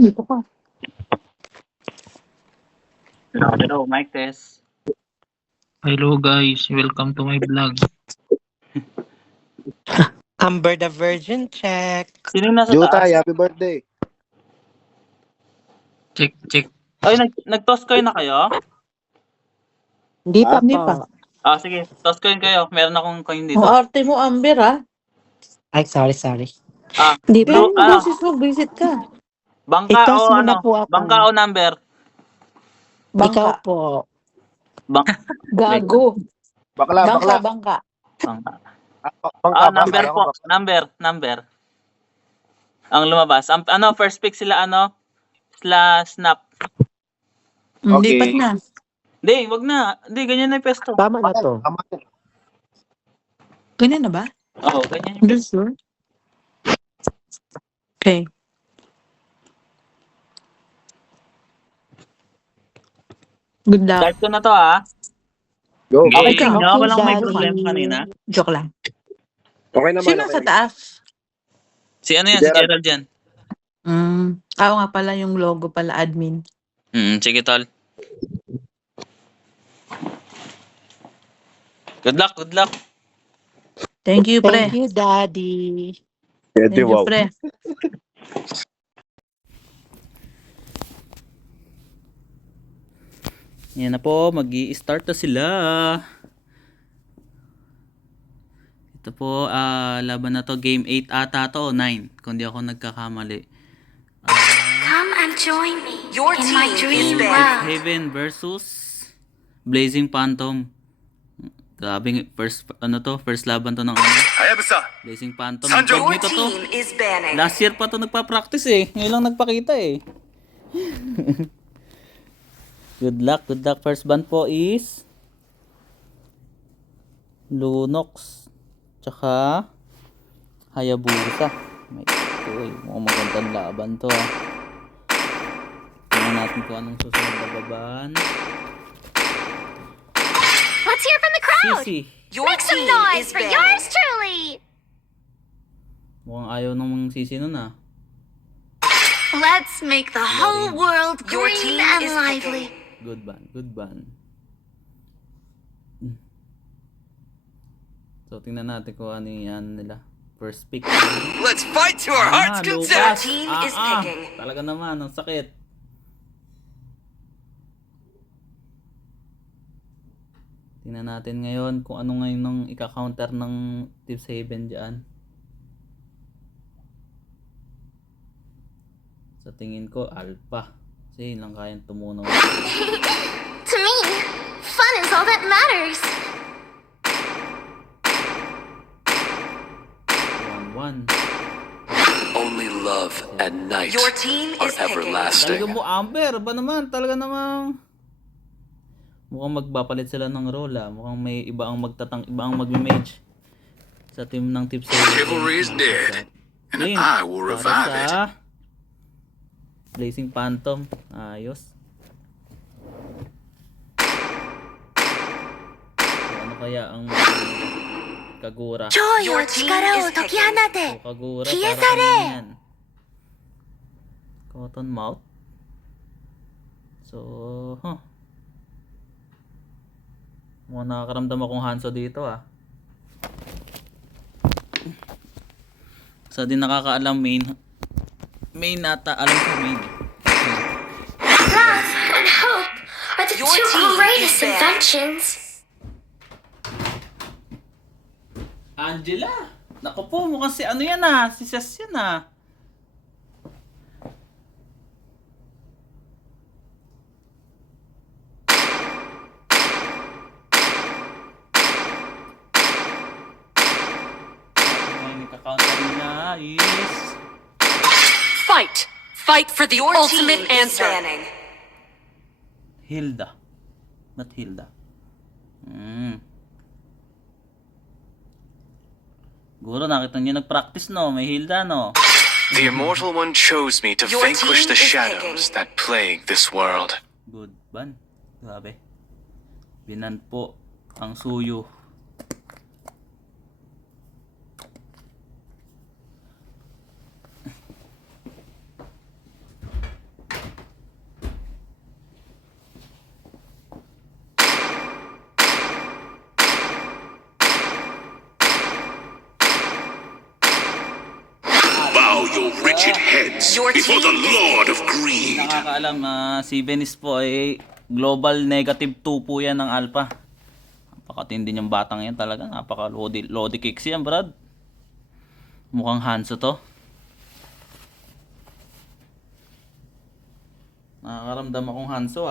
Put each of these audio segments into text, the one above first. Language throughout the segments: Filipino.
Dito ka. Hello, mic test. Hello guys, welcome to my vlog. Amber the Virgin, check. Sino yung nasa Jutay, taas? happy birthday. Check. Ay, nag-toss coin na kayo? Hindi pa Hindi po. pa. Sige. Toss coin kayo. Meron akong coin dito. Ang arte mo, Amber, ah. Ay, sorry. Hindi pa. Blue, Boses mo, visit ka. bangka Itos o muna ano? po ako. Bangka o number? Ikaw Bangka. po. Gago. Bakla. Bangka. Bangka. Bangka, Number bangka, po. Number. Ang lumabas. First pick sila /snap. Okay. Lipat na. Hindi, wag na. Hindi, ganyan na yung pesto. Tama na to. Tama yan. Ganyan na ba? Oo, ganyan yung Are you pesto. sure? Okay. Good luck. Start ko na to Go. Okay, Okay, nyo? okay, Walang may Daddy. problema kanina. Joke lang. Okay naman. Sino okay. sa taas? Si ano yan? Si Si Gerald yan. Oo nga pala yung logo pala, admin. Sige, tol. Good luck. Thank you, pre. Thank you, Daddy. Thank you, pre. Yan na po, mag-i-start na sila. Ito po, laban na to, game 8 ata to, 9, kung di ako nagkakamali. Come and join me Your in my team is dream banned. world. Haven versus Blazing Phantom. Grabe, first laban to ng Blazing Phantom. Your Incognito to. team is banning. Last year pa to nagpa-practice ngayon lang nagpakita Good luck. First band po is Lunox tsaka Hayabusa. Mukhang magandang laban to Tingnan natin kung anong susunod na laban. Let's hear from the crowd. Sisi. Your Make some team noise is for banning. yours truly. Mukhang ayaw nung Sisi nun Let's make the whole world Your green team and is lively. Good band. So tingnan natin kung ano yung nila. First pick. Let's fight to our heart's Lucas. content. Your team is picking. Talaga naman, ang sakit. Tingnan natin ngayon kung ano ngayon ang ika-counter ng Tips Haven dyan. Sa tingin ko, Alpha. Kasi yun lang kayang tumunaw. To me, fun is all that matters. 1-1. Only love and night Your team are is picking. everlasting. Talaga mo, Amber. Ba naman? Talaga namang mukhang magpapalit sila ng role Mukhang may iba ang magme-mage sa team ng Tips Haven. Chivalry is dead, and Clint, I will para revive it. sa Blazing Phantom. Ayos. So, ano kaya ang Kagura? 今日よ Your team 力を is 解き放 So, て Kagura Kiya para sare! kanina yan. Cotton Mouth. So, mukhang nakakaramdam akong Hanzo dito So, di nakakaalam main ata, alam ko main. love and hope are the Your two team greatest is banned. inventions. Angela! Naku po, mukhang si ano yan si Ses yan Ngayon, ika-counter nila is Fight for the Your ultimate team is answer. banning. Hilda. Not Hilda. Guro, nakita niyo nag-practice may Hilda The Immortal One chose me to Your vanquish team the is shadows picking. that plague this world. Good ban. Grabe. Binan po ang suyo. bow your wretched heads Your before the team is Lord of Greed. Nakakaalam, si Venice po ay global negative 2 po yan ng Alpha. Napakatindi niyang batang yan talaga. Napaka-lodi kicks yan, brad. Mukhang Hanzo to. Nakakaramdam akong Hanzo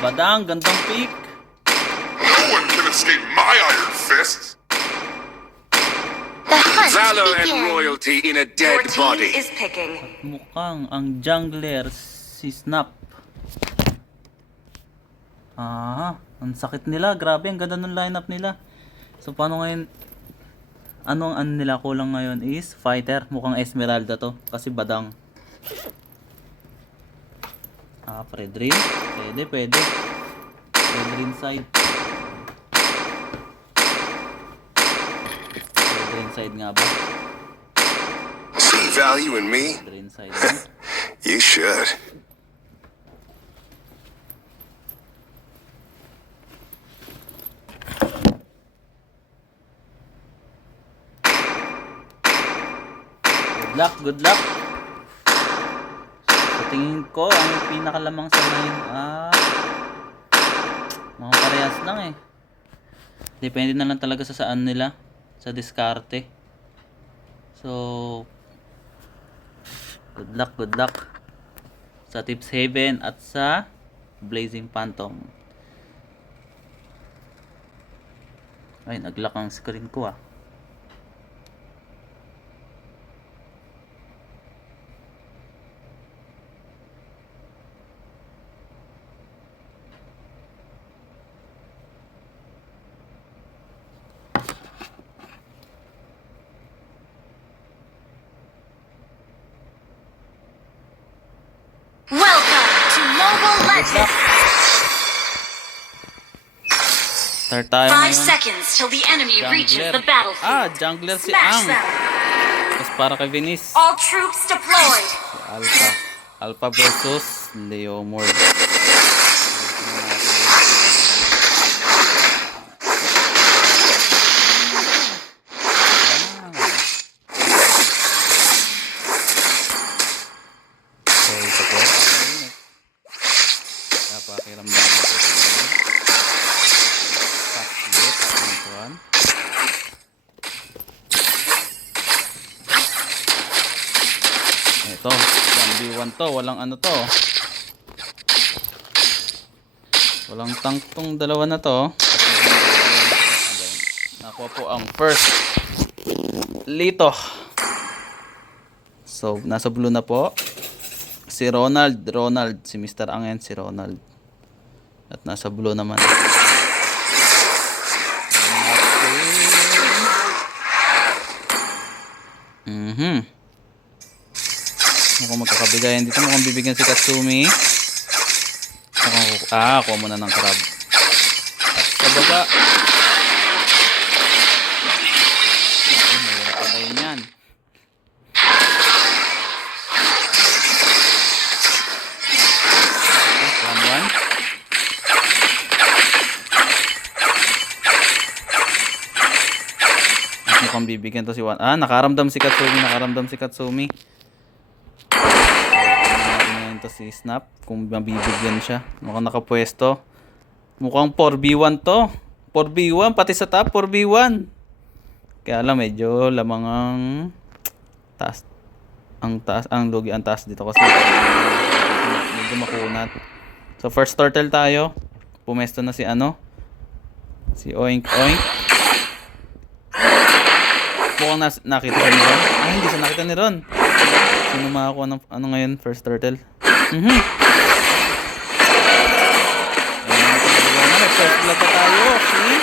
Badang, gandang pick. No one can escape my iron fist. The hunt Valor and begins. royalty in a Your dead team body. is picking. Mukhang ang jungler si Snap. Ang sakit nila. Grabe, ang ganda ng lineup nila. So paano ngayon? Ano ang nila kulang ngayon is fighter. Mukhang Esmeralda to kasi badang. Fredrin. Pwede. Fredrin side. Fredrin side nga ba? See value in me? Fredrin side. You should. Good luck. Sa tingin ko, ang pinakalamang sa line, mga parehas lang eh. Depende na lang talaga sa saan nila, sa diskarte. So, good luck. Sa Tips Haven at sa Blazing Phantom. Ay, nag-lock ang screen ko Welcome to Mobile Legends. Start tayo 5 ngayon. seconds till the enemy reaches Jungler. the battlefield. Jungler si Smash Ang. them. Tapos para kay Venice. All troops deployed. Si Alpha versus Leomord. Pakiramdam natin sa ito, 1v1 to, walang ano to. Walang tank tong dalawa na to. Nakuha po ang first Lito. So, nasa blue na po. Si Ronald, si Mr. Angen, si Ronald. At nasa blue naman. Mukhang magkakabigayan dito. Mukhang bibigyan si Katsumi. Kuha muna ng crab. At sa baba. Mahirap pa tayo niyan. One. Mukhang bibigyan to si Juan. Nakaramdam si Katsumi. Ngayon to si Snap. Kung mabibigyan siya. Mukhang nakapwesto. Mukhang 4v1 to. 4v1. Pati sa top 4v1. Kaya alam medyo lamang ang taas. Ang lugi ang taas dito kasi medyo makunat. So first turtle tayo. Pumesto na si si Oink. Mukhang nakita ni Ron. Hindi siya nakita ni Ron. Sino makakuha ng ngayon? First turtle. First blood na tayo. See?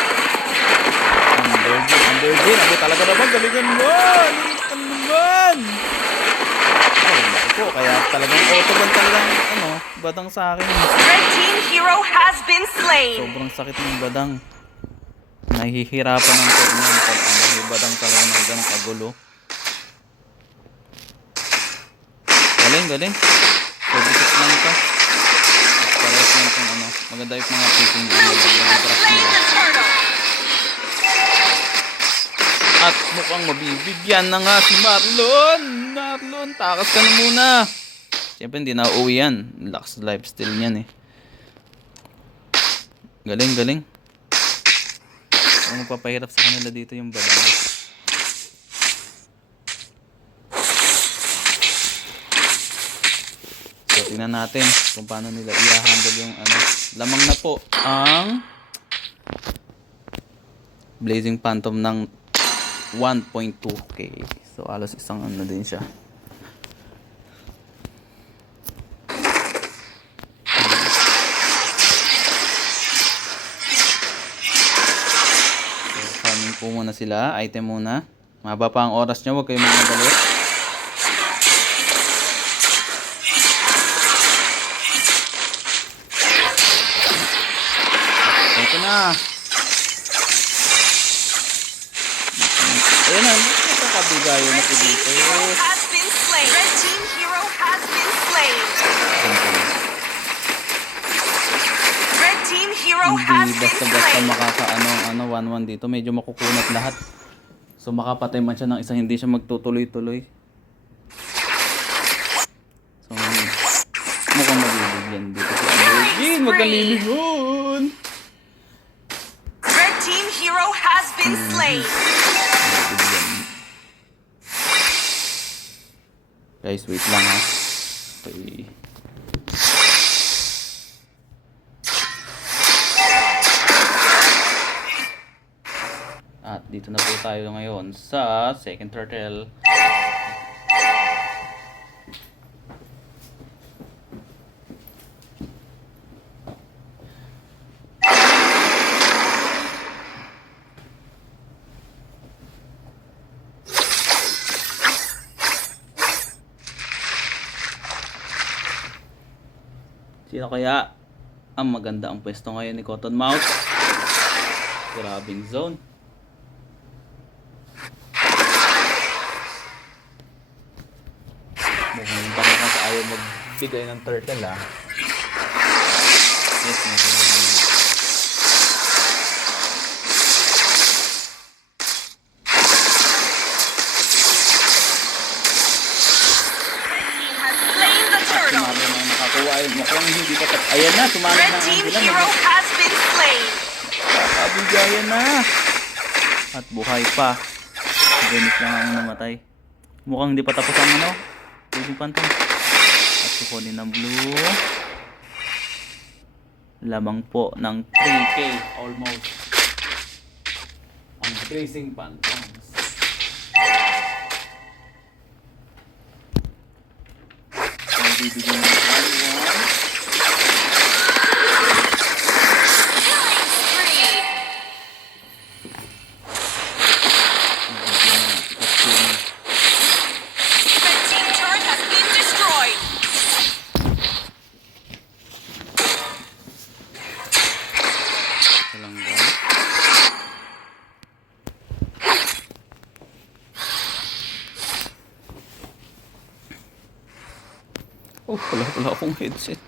Undergin. Talaga naman. Galingan mo. Galingan naman. Kaya talagang autoban talagang badang sa akin. Red team hero has been slain. Sobrang sakit ng badang. Nahihirapan ng tournament pag badang talaga ng ganong kagulo. Galing. So dikit lang ito. Parehas lang itong maganda yung mga picking. Blue team has slain the turtle. Mukhang mabibigyan na nga si Marlon. Marlon, takas ka na muna. Siyempre, hindi na uuwi yan. Lakas lifestyle niyan eh. Galing, galing. Ang magpapahirap sa kanila dito yung balang. So, tingnan natin kung paano nila i-handle yung ano. Lamang na po ang Blazing Phantom ng 1.2k. So, alos isang ano din siya. So, farming po muna sila. Item muna. Mahaba pa ang oras nyo. Huwag kayong magmadali. Ito na. Ayan na. Nakakabigayo na po dito. Hero has been slain. Red team hero has been slain. Red team hero has Hindi been basta-basta slain. makakaano 1-1 dito. Medyo makukunat lahat. So makapatay man siya ng isa, hindi siya magtutuloy-tuloy. So mukhang mabibigyan dito si Ambergin. Wag kang liligon. Red team hero has been slain. Mabibigyan. Guys, wait lang ha. Okay. At dito na po tayo ngayon sa second turtle. Sino kaya ang maganda ang pwesto ngayon ni Cottonmouth? Grabing zone. Mukhang parang kasi ayaw magbigay ng turtle ah. Yes, Slain the turtle. sumama na nakakuha ay mukhang hindi pa ayan na, sumama Red na ang team sila. hero has been slain. Nakabigayan na. At buhay pa. Ganit lang ang namatay. Mukhang hindi pa tapos ang ano. Blazing Phantom. At kukunin ng blue. Lamang po ng 3k almost. Ang Blazing Phantoms. Ang bibigyan ng 1-1. Red team turret has been destroyed. Kalanggal. Oh, wala akong headset.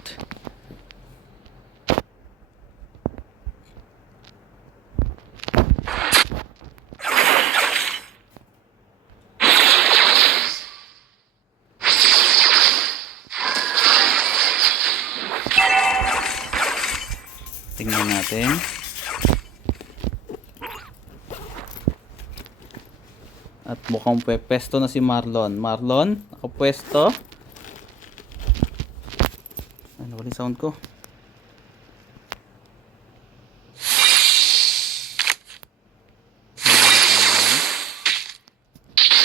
Tingnan natin. At mukhang pwesto na si Marlon. Marlon, nakapwesto. Ano ba yung sound ko?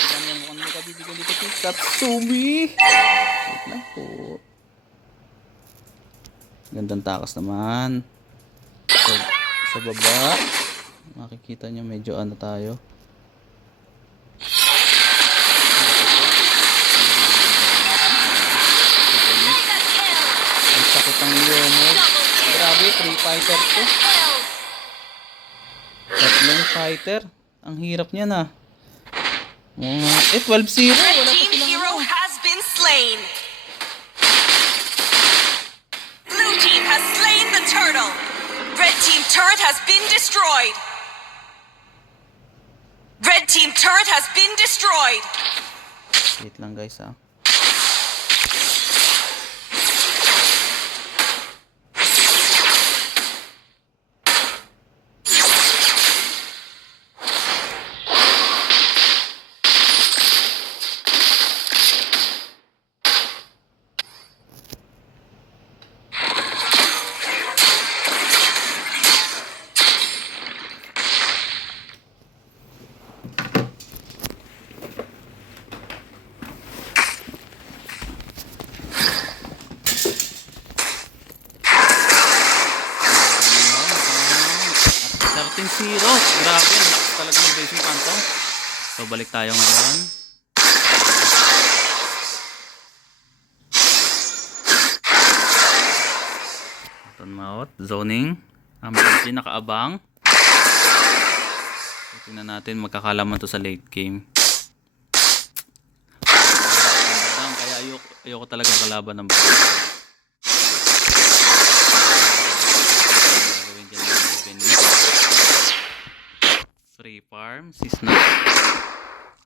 Mukhang may kabibigyan dito si Tatsumi. Wait lang po. Gandang takas naman. Sa baba. Makikita nyo medyo ano tayo. Ang sakit ng Yomo. Grabe, 3 fighter to. Tatlong fighter. Ang hirap niya na. 12-0. Red Wala pa team silang hero ano. has been slain. Blue team has slain the turtle. Red team turret has been destroyed. Red Red team turret has been destroyed. Wait lang guys ah. At 13-0. Grabe, ang lakas talaga ng Blazing Phantom. So balik tayo ngayon. Button mouth, zoning. Ambulance nakaabang. So, tingnan natin magkakalaman to sa late game. Kaya ayoko talaga kalaban ng bata. Gagawin dyan yung Venice. Free farm, si Snap,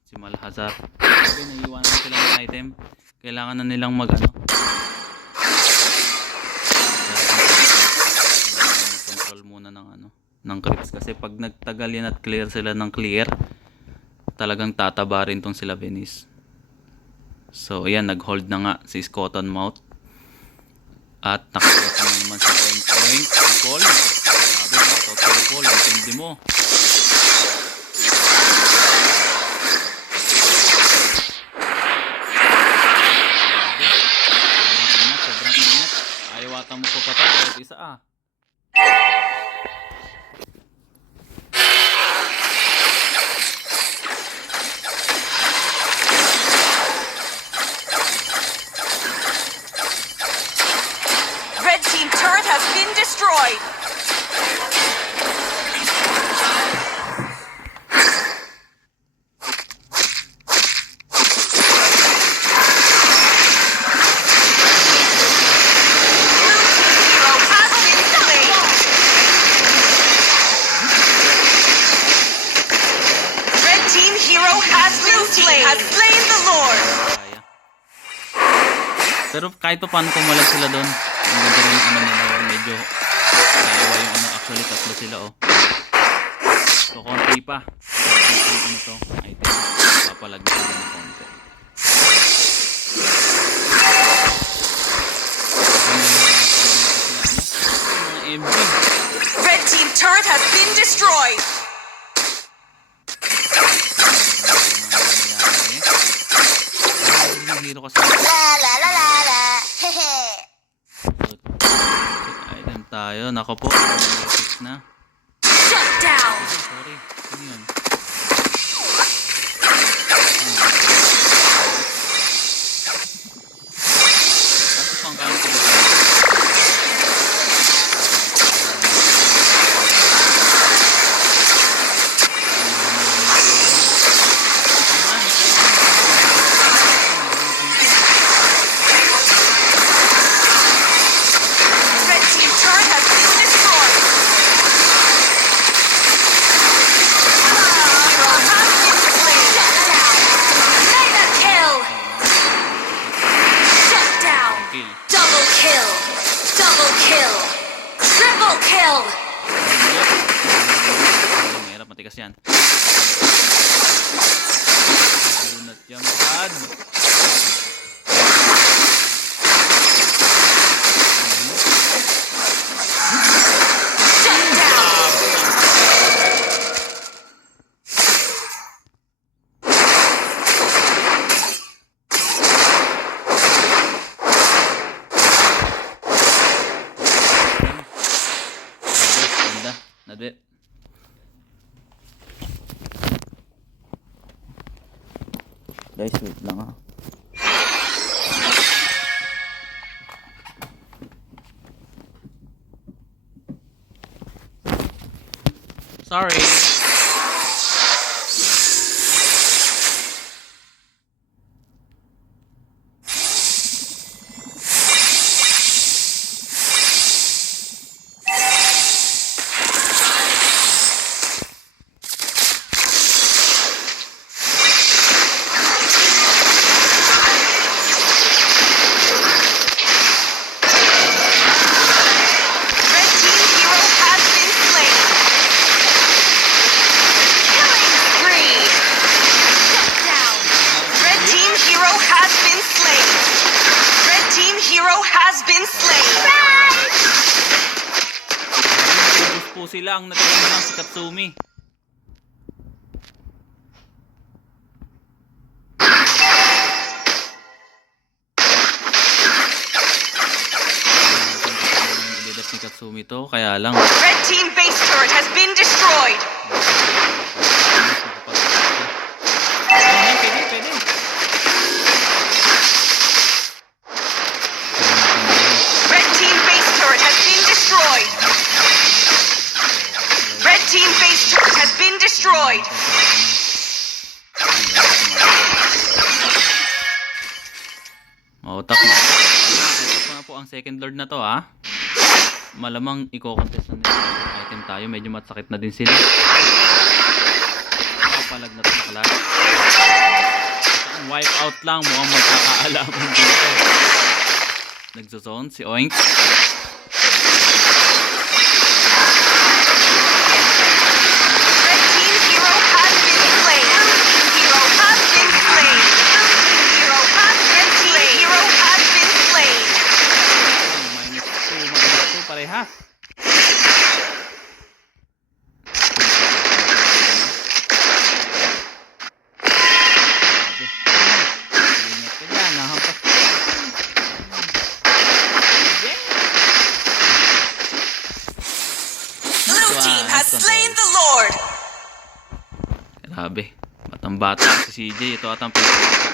si Malhazard. Okay, naiiwanan sila ng item. Kailangan na nilang control muna ng creeps kasi pag nagtagal yan at clear sila ng clear, talagang tataba rin tong sila Venice. So ayan, nag-hold na nga si Cottonmouth. At nakakuha na naman si Oink Oink, si Paul. Sabi, shoutout kay Paul, intindi mo. Sobrang ingat. Ayaw ata mo pa patay kahit isa ah. Red team turret has been destroyed. Hero has been slain. Red team hero has been slain. Has slain the Lord. Kaya. Pero kahit pa paano kumalag sila doon. Ang ganda rin yung nila, medyo kaya yung actually tatlo sila oh. So konti pa. So item. Papalag sila ng konti. Mga MV. Red team turret has been destroyed. Yung hero kasi. Item tayo. Nako po. Fix na. Shut down. Sorry. Ano yun? Tapos pang gamit ko. Red team turret has been destroyed. Hero has been slain. Shut down. Mega kill. Shut down. Kill. Double kill. Double kill. Triple kill. Mahirap, matigas yan. Unat yan, Brad. Shut down. Ganda. Nadwe. Guys, wait lang ah. Sorry. sila. Ang natira na lang si Katsumi. Ilidap ni Katsumi to. Kaya lang. Red team base turret has been destroyed. Pwede. Red team base turret has been destroyed. Red team base turret has been destroyed. Otak na. Ito na po ang second lord na to ha. Malamang i-contest na nila item tayo. Medyo masakit na din sila. Papalag na to sa class. Ang wipe out lang. Mukhang magkakaalaman dito. Nagzozone si Oink. Red team hero has been slain. Hero has been slain. Hero has been slain. Hero has been slain. -2 pareha. Ingat ka dyan, nahampas. Blue team has slain the Lord. Grabe. Batang bata si CJ. Ito atang pinaka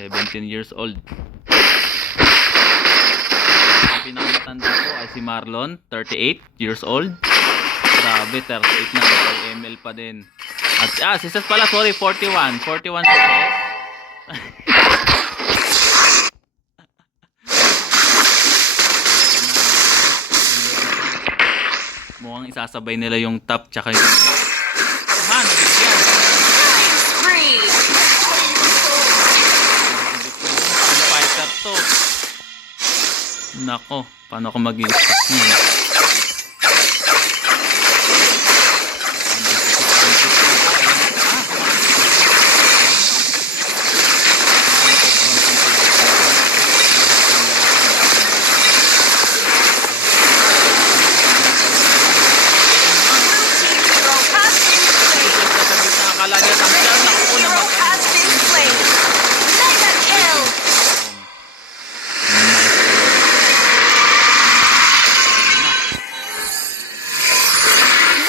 17 years old. Ang pinakamatanda ko ay si Marlon, 38 years old. Grabe, 38 na. ML pa din. At si Seth pala, sorry, 41. 41 si Seth. Mukhang isasabay nila yung top tsaka yung... Aha, nabigyan. Spree. Yung fighter to. Nako, paano ako mag-i-stack niya? Hero has been slain. Akala niya tanggal na ako na Hero has been slain. Mega kill.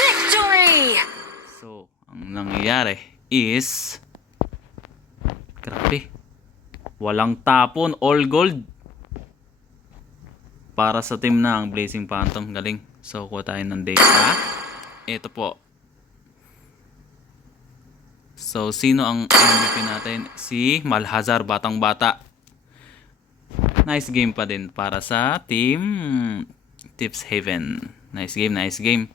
Victory! So, ang nangyayari is grabe. Walang tapon, all gold. Para sa team na ang Blazing Phantom, galing. So, kuha tayo ng data. Ito po. So, sino ang MVP natin? Si Malhazar, batang bata. Nice game pa din para sa team Tips Haven. Nice game, nice game.